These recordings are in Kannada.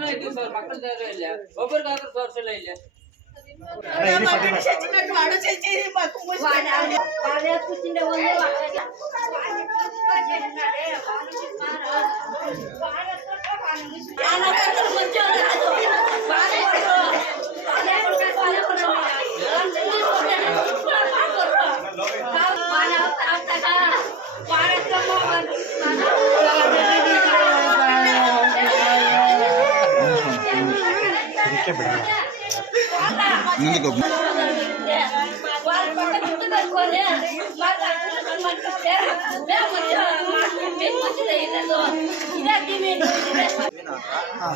ಜನ ಇದ್ದೀವಿ ಸರ್, ಮಕ್ಕಳ ಧೈರ್ಯ ಇಲ್ಲ, ಒಬ್ಬರಿಗಾದ್ರೂ ತೋರಿಸಿಲ್ಲ ಇಲ್ಲ.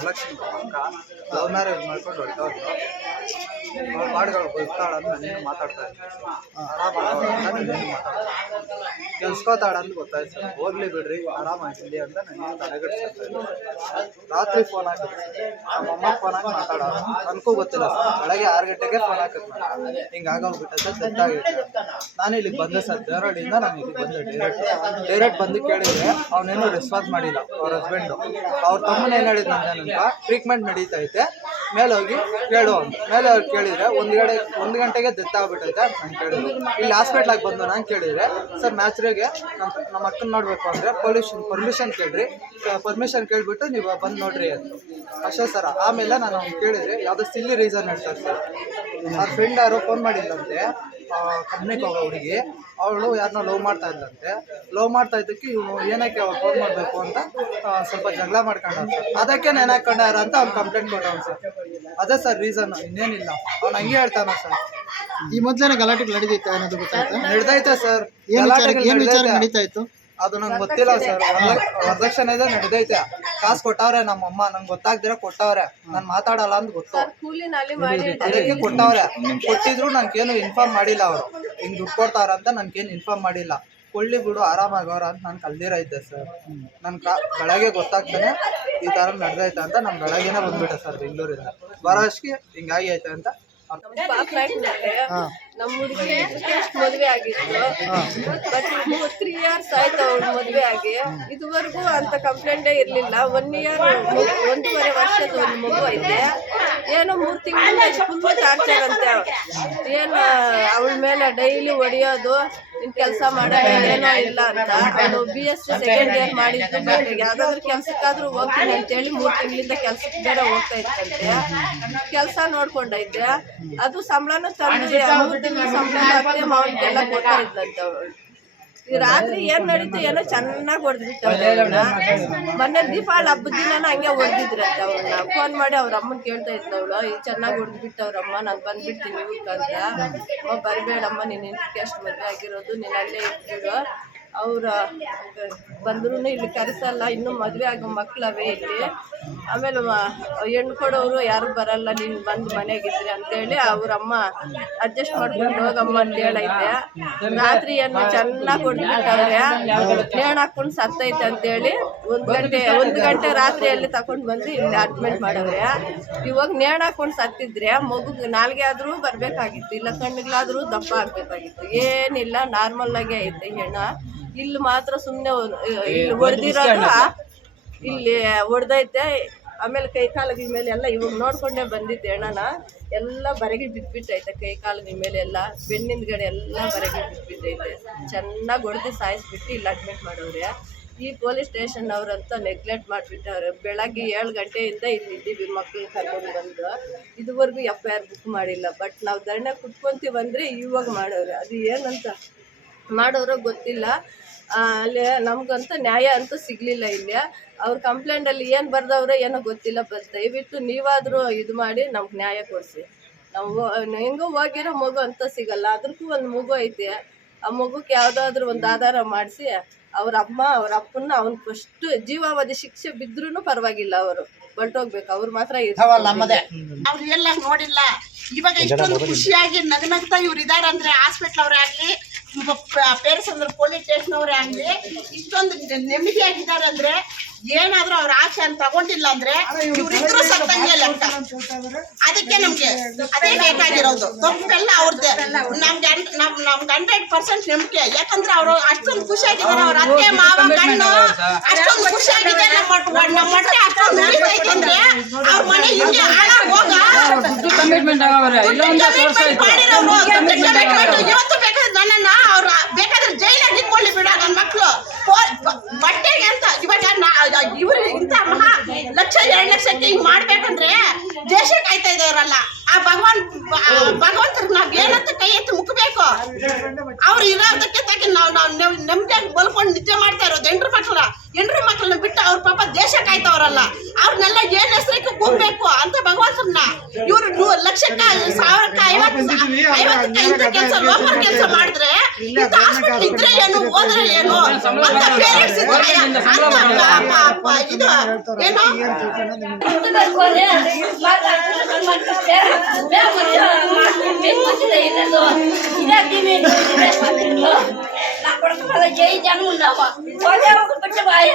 ಲಕ್ಷ್ಮಿ ಲವ್ ಮ್ಯಾರೇಜ್ ಮಾಡ್ಕೊಂಡು ಹೊರಟವ್ರು ಪಾಡ್ಗಳು ಬರ್ತಾಳಂದು ನಾನೇನು ಮಾತಾಡ್ತಾ ಇದ್ದೀನಿ, ಆರಾಮಾಗಿ ಕೆಲ್ಸ್ಕೋತಾಳಂದು ಗೊತ್ತಾಯ್ತು ಸರ್. ಹೋಗ್ಲಿ ಬಿಡ್ರಿ, ಆರಾಮಾಗಿಲ್ಲಿ ಅಂತ ನಾನೇನು ತಲೆಗಡ್ಸ್ಕೊತಾ ಇದ್ದೀನಿ. ರಾತ್ರಿ ಫೋನ್ ಹಾಕಿದ್ರು ನಮ್ಮ ಅಮ್ಮ ಫೋನ್ ಹಾಕಿ ಮಾತಾಡೋದು ನನಗೂ ಗೊತ್ತಿಲ್ಲ ಸರ್. ಬೆಳಗ್ಗೆ 6 ಗಂಟೆಗೆ ಫೋನ್ ಹಾಕಿದ್ ಹಿಂಗಾಗೋಗ್ಬಿಟ್ಟೆ ಸೆತ್ತಾಗಿತ್ತು. ನಾನು ಇಲ್ಲಿಗೆ ಬಂದೆ ಸರ್, ದೇವರಹಳ್ಳಿಯಿಂದ ನಾನು ಇಲ್ಲಿಗೆ ಬಂದೆ. ಡೈರೆಕ್ಟ್ ಬಂದು ಕೇಳಿದ್ರೆ ಅವನೇನು ರೆಸ್ಪಾನ್ಸ್ ಮಾಡಿಲ್ಲ. ಅವ್ರ ಹಸ್ಬೆಂಡು ಅವ್ರ ತಮ್ಮನ ಏನು ಹೇಳಿದ್ ನಂದೇನಂತ ಟ್ರೀಟ್ಮೆಂಟ್ ನಡೀತೈತೆ ಮೇಲೆ ಹೋಗಿ ಕೇಳು ಅಂತ. ಮೇಲೆ ಅವ್ರು ಕೇಳಿದ್ರೆ 1 ಗಂಟೆಗೆ ಡೆತ್ ಆಗ್ಬಿಟ್ಟೈತೆ ಅಂತ ನಾನು ಕೇಳಿದ್ರು. ಇಲ್ಲಿ ಹಾಸ್ಪಿಟ್ಲಾಗಿ ಬಂದು ನಾನು ಕೇಳಿದ್ರೆ ಸರ್ ಮ್ಯಾಚ್ರಿಗೆ ನಮ್ಮ ಅಕ್ಕನ ನೋಡ್ಬೇಕು ಅಂದರೆ ಪರ್ಮಿಷನ್ ಕೇಳ್ರಿ, ಪರ್ಮಿಷನ್ ಕೇಳಿಬಿಟ್ಟು ನೀವು ಬಂದು ನೋಡ್ರಿ ಅಂತ ಅಷ್ಟೇ ಸರ್. ಆಮೇಲೆ ನಾನು ಅವ್ನು ಕೇಳಿದ್ರೆ ಯಾವುದೋ ಸಿಲ್ಲಿ ರೀಸನ್ ಹೇಳ್ತಾರೆ ಸರ್. ಅವ್ರ ಫ್ರೆಂಡ್ ಯಾರೋ ಫೋನ್ ಮಾಡಿಲ್ಲಂತೆ, ಕಂಪ್ನಿಗೆ ಹೋಗೋ ಹುಡುಗಿ, ಅವಳು ಯಾರನ್ನ ಲವ್ ಮಾಡ್ತಾ ಇದ್ದಂತೆ. ಲವ್ ಮಾಡ್ತಾ ಇದ್ದಕ್ಕೆ ಇವನು ಏನಕ್ಕೆ ಅವ್ರು ಫೋನ್ ಮಾಡಬೇಕು ಅಂತ ಸ್ವಲ್ಪ ಜಗಳ ಮಾಡ್ಕೊಂಡ ಸರ್. ಅದಕ್ಕೆ ನೆನಾಕೊಂಡಾರ ಅಂತ ಅವ್ನು ಕಂಪ್ಲೇಂಟ್ ಕೊಟ್ಟವನು ಸರ್. ಅದೇ ಸರ್ ರೀಸನ್, ಇನ್ನೇನಿಲ್ಲ. ಅವ್ನು ಹಂಗೆ ಹೇಳ್ತಾನ ಸರ್. ಈ ಮೊದಲನೇ ಗಲಾಟೆ ನಡೆದೈತೆ ಅನ್ನೋದು ಗೊತ್ತಾಯ್ತಾ? ನಡೆದೈತೆ ಸರ್. ನಡೀತಾ ಇತ್ತು ಅದು ನಂಗೆ ಗೊತ್ತಿಲ್ಲ ಸರ್. ವರದಕ್ಷಿಣೆ ನಡೆದೈತೆ. ಕಾಸು ಕೊಟ್ಟವ್ರೆ ನಮ್ಮಮ್ಮ, ನಂಗೆ ಗೊತ್ತಾಗ್ದಿರ ಕೊಟ್ಟವ್ರೆ. ನಾನು ಮಾತಾಡಲ್ಲ ಅಂತ ಗೊತ್ತು, ಅದಕ್ಕೆ ಕೊಟ್ಟವ್ರೆ. ಕೊಟ್ಟಿದ್ರು ನನ್ಗೇನು ಇನ್ಫಾರ್ಮ್ ಮಾಡಿಲ್ಲ. ಅವರು ಹಿಂಗೆ ದುಡ್ಡು ಕೊಡ್ತಾರ ಅಂತ ನನ್ಗೇನು ಇನ್ಫಾರ್ಮ್ ಮಾಡಿಲ್ಲ. ಕೊಳ್ಳಿ ಬಿಡು ಆರಾಮಾಗವ್ರ ಅಂತ ನಾನು ಕಲ್ದಿರ ಇದ್ದೆ ಸರ್. ನನ್ ಬೆಳಗ್ಗೆ ಗೊತ್ತಾಗ್ತಾನೆ ಈ ಥರ ನಡೆದೈತೆ ಅಂತ ನಾನು ಬೆಳಗ್ಗೆನೇ ಬಂದ್ಬಿಟ್ಟೆ ಸರ್ ಬೆಂಗಳೂರಿಂದ. ಬರೋ ಅಷ್ಟಿಗೆ ಹಿಂಗಾಗಿ ಐತೆ ಅಂತ. ನಮ್ಮ ಹುಡುಗಿ ಮದುವೆ ಆಗಿತ್ತು, ಬಟ್ 3 years ಆಯ್ತು ಅವ್ಳು ಮದುವೆ ಆಗಿ. ಇದುವರೆಗೂ ಅಂತ ಕಂಪ್ಲೇಂಟೇ ಇರ್ಲಿಲ್ಲ. 1 year 1.5 ವರ್ಷದ ಒಂದು ಮಗು ಐತೆ. ಏನೋ 3 ತಿಂಗಳಿಂದ ಫುಲ್ ಟಾರ್ಚರ್ ಅಂತೆ. ಏನು ಅವಳ ಮೇಲೆ ಡೈಲಿ ಹೊಡಿಯೋದು, ಇನ್ ಕೆಲಸ ಮಾಡೋದು ಏನೋ ಇಲ್ಲ ಅಂತ. ಅವಳು BSc 2nd year ಮಾಡಿದ್ದು. ಯಾವ್ದಾದ್ರು ಕೆಲ್ಸಕ್ಕಾದ್ರೂ ಹೋಗ್ತೀನಿ ಅಂತೇಳಿ 3 ತಿಂಗಳಿಂದ ಕೆಲ್ಸಕ್ಕೆ ಬೇರೆ ಹೋಗ್ತಾ ಇತ್ತಂತೆ. ಕೆಲಸ ನೋಡ್ಕೊಂಡೈತೆ. ಅದು ಸಂಬಳನೂ ತಂದು 3 ತಿಂಗಳ ಸಂಬಳ ಅತ್ತೆ ಮಾವನ್ಗೆಲ್ಲ ಕೊಡ್ತಾ ಇದ್ದಂತೆ. ಅವಳು ಈ ರಾತ್ರಿ ಏನ್ ನಡೀತು ಏನೋ ಚೆನ್ನಾಗಿ ಹೊಡೆದ್ಬಿಟ್ಟವ್ರನ್ನ. ಮೊನ್ನೆ ದೀಪಾವಳಿ ಹಬ್ಬದ ದಿನ ಹಂಗೆ ಹೊಡೆದಿದ್ರಂತೆ. ಅವ್ರನ್ನ ಫೋನ್ ಮಾಡಿ ಅವ್ರ ಅಮ್ಮನ್ ಕೇಳ್ತಾ ಇದ್ದವಳು, ಈಗ ಚೆನ್ನಾಗಿ ಹೊಡೆದ್ಬಿಟ್ಟವ್ರಮ್ಮ, ನಾನು ಬಂದ್ಬಿಡ್ತೀನಿ ಇವ್ಕ ಅಂತ. ಬರಬೇಡಮ್ಮ, ನೀನು ಇಂಟಕ್ಕೆ ಅಷ್ಟು ಮದುವೆ ಆಗಿರೋದು, ನೀನು ಅಲ್ಲೇ ಇಟ್ಬಿಡು. ಅವ್ರು ಬಂದ್ರೂ ಇಲ್ಲಿ ಕರೆಸಲ್ಲ, ಇನ್ನೂ ಮದುವೆ ಆಗೋ ಮಕ್ಕಳವೇ ಇಲ್ಲಿ. ಆಮೇಲೆ ಹೆಣ್ಣು ಕೊಡೋರು ಯಾರು ಬರಲ್ಲ, ನೀನು ಬಂದು ಮನೆಗಿದ್ರಿ ಅಂತೇಳಿ ಅವ್ರಮ್ಮ ಅಡ್ಜಸ್ಟ್ ಮಾಡ್ಕೊಂಡು ಹೋಗಮ್ಮ ಅಂತ ಹೇಳೈತೆ. ರಾತ್ರಿ ಏನು ಚೆನ್ನಾಗಿ ಹೊಡೆದ್ಬಿಟ್ಟವ್ರೆ. ನೇಣು ಹಾಕೊಂಡು ಸತ್ತೈತೆ ಅಂತೇಳಿ 1 ಗಂಟೆ ರಾತ್ರಿಯಲ್ಲಿ ತಗೊಂಡು ಬಂದು ಇಲ್ಲಿ ಅಡ್ಮಿಟ್ ಮಾಡವ್ರೆ. ಇವಾಗ ನೇಣು ಹಾಕೊಂಡು ಸತ್ತಿದ್ರೆ ಮಗುಗೆ ನಾಲ್ಗೆ ಆದರೂ ಬರಬೇಕಾಗಿತ್ತು, ಇಲ್ಲ ಕಣ್ಣಿಗ್ಲಾದರೂ ದಪ್ಪ ಆಗಬೇಕಾಗಿತ್ತು. ಏನಿಲ್ಲ, ನಾರ್ಮಲ್ ಆಗೇ ಐತೆ ಹೆಣ. ಇಲ್ಲಿ ಮಾತ್ರ ಸುಮ್ಮನೆ ಇಲ್ಲಿ ಹೊಡೆದಿರೋದು, ಇಲ್ಲಿ ಹೊಡೆದೈತೆ. ಆಮೇಲೆ ಕೈ ಕಾಲುಗಳ ಮೇಲೆ ಎಲ್ಲ ಇವಾಗ ನೋಡ್ಕೊಂಡೇ ಬಂದಿದ್ದೆ ಹೆಣನ. ಎಲ್ಲ ಬರೆಗೆ ಬಿದ್ದುಬಿಟ್ಟೈತೆ, ಕೈ ಕಾಲುಗಳ ಮೇಲೆ ಎಲ್ಲ, ಬೆನ್ನಿಂದಗಡೆ ಎಲ್ಲ ಬರೆಗೆ ಬಿದ್ದುಬಿಟ್ಟೈತೆ. ಚೆನ್ನಾಗಿ ಹೊಡೆದು ಸಾಯಿಸ್ಬಿಟ್ಟು ಇಲ್ಲಿ ಅಡ್ಮಿಟ್ ಮಾಡವ್ರೆ. ಈ ಪೊಲೀಸ್ ಸ್ಟೇಷನ್ ಅವರಂತ ನೆಗ್ಲೆಕ್ಟ್ ಮಾಡಿಬಿಟ್ಟವ್ರೆ. ಬೆಳಗ್ಗೆ 7 ಗಂಟೆಯಿಂದ ಇಲ್ಲಿದ್ದೀವಿ ಮಕ್ಕಳನ್ನ ಕರ್ಕೊಂಡು ಬಂದು. ಇದುವರೆಗೂ FIR ಬುಕ್ ಮಾಡಿಲ್ಲ. ಬಟ್ ನಾವು ಧರಣೆ ಕುತ್ಕೊಂತೀವಂದರೆ ಇವಾಗ ಮಾಡವ್ರೆ. ಅದು ಏನಂತ ಮಾಡೋರೋ ಗೊತ್ತಿಲ್ಲ. ಅಲ್ಲಿ ನಮಗಂತ ನ್ಯಾಯ ಅಂತೂ ಸಿಗಲಿಲ್ಲ ಇಲ್ಲಿ. ಅವ್ರ ಕಂಪ್ಲೇಂಟಲ್ಲಿ ಏನು ಬರ್ದವ್ರೆ ಏನೋ ಗೊತ್ತಿಲ್ಲ. ದಯವಿಟ್ಟು ನೀವಾದರೂ ಇದು ಮಾಡಿ ನಮ್ಗೆ ನ್ಯಾಯ ಕೊಡಿಸಿ. ನಾವು ಹೆಂಗೋ ಹೋಗಿರೋ ಮಗು ಅಂತ ಸಿಗಲ್ಲ, ಅದಕ್ಕೂ ಒಂದು ಮಗು ಐತೆ. ಆ ಮಗುಕ್ಕೆ ಯಾವುದಾದ್ರೂ ಒಂದು ಆಧಾರ ಮಾಡಿಸಿ ಅವ್ರ ಅಮ್ಮ ಅವ್ರ ಅಪ್ಪನ್ನ ಅವ್ನು ಫಸ್ಟ್ ಜೀವಾವಧಿ ಶಿಕ್ಷೆ ಬಿದ್ರೂ ಪರವಾಗಿಲ್ಲ, ಅವರು ಹೊರಟೋಗ್ಬೇಕು. ಅವ್ರು ಮಾತ್ರ ಅವ್ರು ಎಲ್ಲ ನೋಡಿಲ್ಲ. ಇವಾಗ ಇಷ್ಟೊಂದು ಖುಷಿಯಾಗಿ ನಗ್ನಗ್ತಾ ಇವ್ರು ಇದಾರೆ ಅಂದ್ರೆ ಹಾಸ್ಪಿಟ್ಲ್ ಅವರೇ ಆಗಲಿ, ಪೇರೆಂಟ್ಸ್ ಅಂದ್ರೆ ಪೊಲೀಸ್ ಸ್ಟೇಷನ್ ಅವರೇ ಆಗಲಿ, ಇಷ್ಟೊಂದು ನೆಮ್ಮದಿಯಾಗಿದ್ದಾರೆ ಅಂದ್ರೆ ಏನಾದ್ರೂ ಅವ್ರ ಆಕ್ಷನ್ ತಗೊಂಡಿಲ್ಲ ಅಂದ್ರೆ ಇವ್ರಿದ್ರು ಸತ್ತಂಗೆ ಲೆಕ್ಕ. ಅದಕ್ಕೆ ನಮ್ಗೆ ಅದೇ ಬೇಕಾಗಿರೋದು. ತಪ್ಪೆಲ್ಲ ಅವ್ರದ್ದೇ. ನಮ್ಗೆ 100% ನಂಬಿಕೆ. ಯಾಕಂದ್ರೆ ಅವರು ಅಷ್ಟೊಂದು ಖುಷಿಯಾಗಿದ್ದಾರೆ. ಅವ್ರ ಅತ್ತೆ ಮಾವ ಗಂಡು ಅಷ್ಟೊಂದು ಖುಷಿಯಾಗಿದೆ. ನಮ್ಮ ಹೊಟ್ಟೆ ಅಷ್ಟೊಂದು ಅಂದ್ರೆ ಅವ್ರ ಹಿಂಗೆ ಹಾಳಾಗ್ ಹೋಗ. ದುಡ್ಡು ಕಮಿಟ್ಮೆಂಟ್ ಆಗವ್ರೆ ಇಲ್ಲ ಒಂದು ವರ್ಷ ಆಯ್ತು ಮಾಡಿರೋರು ಇವತ್ತು ಬೇಕಾದ್ರೆ ನನ್ನನ್ನ ಅವ್ರ ಬೇಕಾದ್ರೆ ಜೈಲಾಗಿ ಇಟ್ಕೊಳ್ಳಿ ಬಿಡ ನನ್ನ ಮಕ್ಳು ಬಟ್ಟೆಗೆ ಅಂತ ಇವಾಗ ಇವ್ರು ಇಂಥ ಮಹಾ 1,00,000 2 ಲಕ್ಷಕ್ಕೆ ಹಿಂಗ್ ಮಾಡ್ಬೇಕಂದ್ರೆ ದೇಶ ಕಾಯ್ತಾ ಇದಾರಲ್ಲ ಆ ಭಗವಂತರಿಗೆ ನಾವ್ ಏನಂತ ಕೈ ಎತ್ತಿ ಮುಕ್ಕಬೇಕು. ಅವ್ರು ಇರೋದಕ್ಕೆ ತಾಕಿ ನಾವು ನೆಮ್ಮದಿಯಾಗಿ ಬಲ್ಕೊಂಡು ನಿದ್ದೆ ಮಾಡ್ತಾ ಇರೋದು ಹೆಂಡ್ರ ಮಕ್ಕಳನ್ನ ಬಿಟ್ಟು ಅವ್ರ ಪಾಪ ದೇಶ ಕಾಯ್ತವ್ರಲ್ಲ ಅವ್ರನ್ನೆಲ್ಲ ಏನ್ ಹೆಸರಿಗೆ ಕೂಗ್ಬೇಕು ಅಂತ ಭಗವಂತರನ್ನ. ಇವ್ರು 1,00,000ಕ್ಕೆ 1,000ಕ್ಕೆ 50ಕ್ಕೆ ಇಂಥ ಕೆಲಸ ಲೋಪರ್ ಕೆಲಸ ಮಾಡಿದ್ರೆ ಇಂಥ ಹಾಸ್ಪಿಟಲ್ ಇದ್ರೆ ಏನು ಹೋದ್ರೆ ಏನು ಅಂತ ಪೇರೆಂಟ್ಸ್ ಇದ್ರೆ ಇದು ಏನು జై జనం ఉన్నావా బాయ్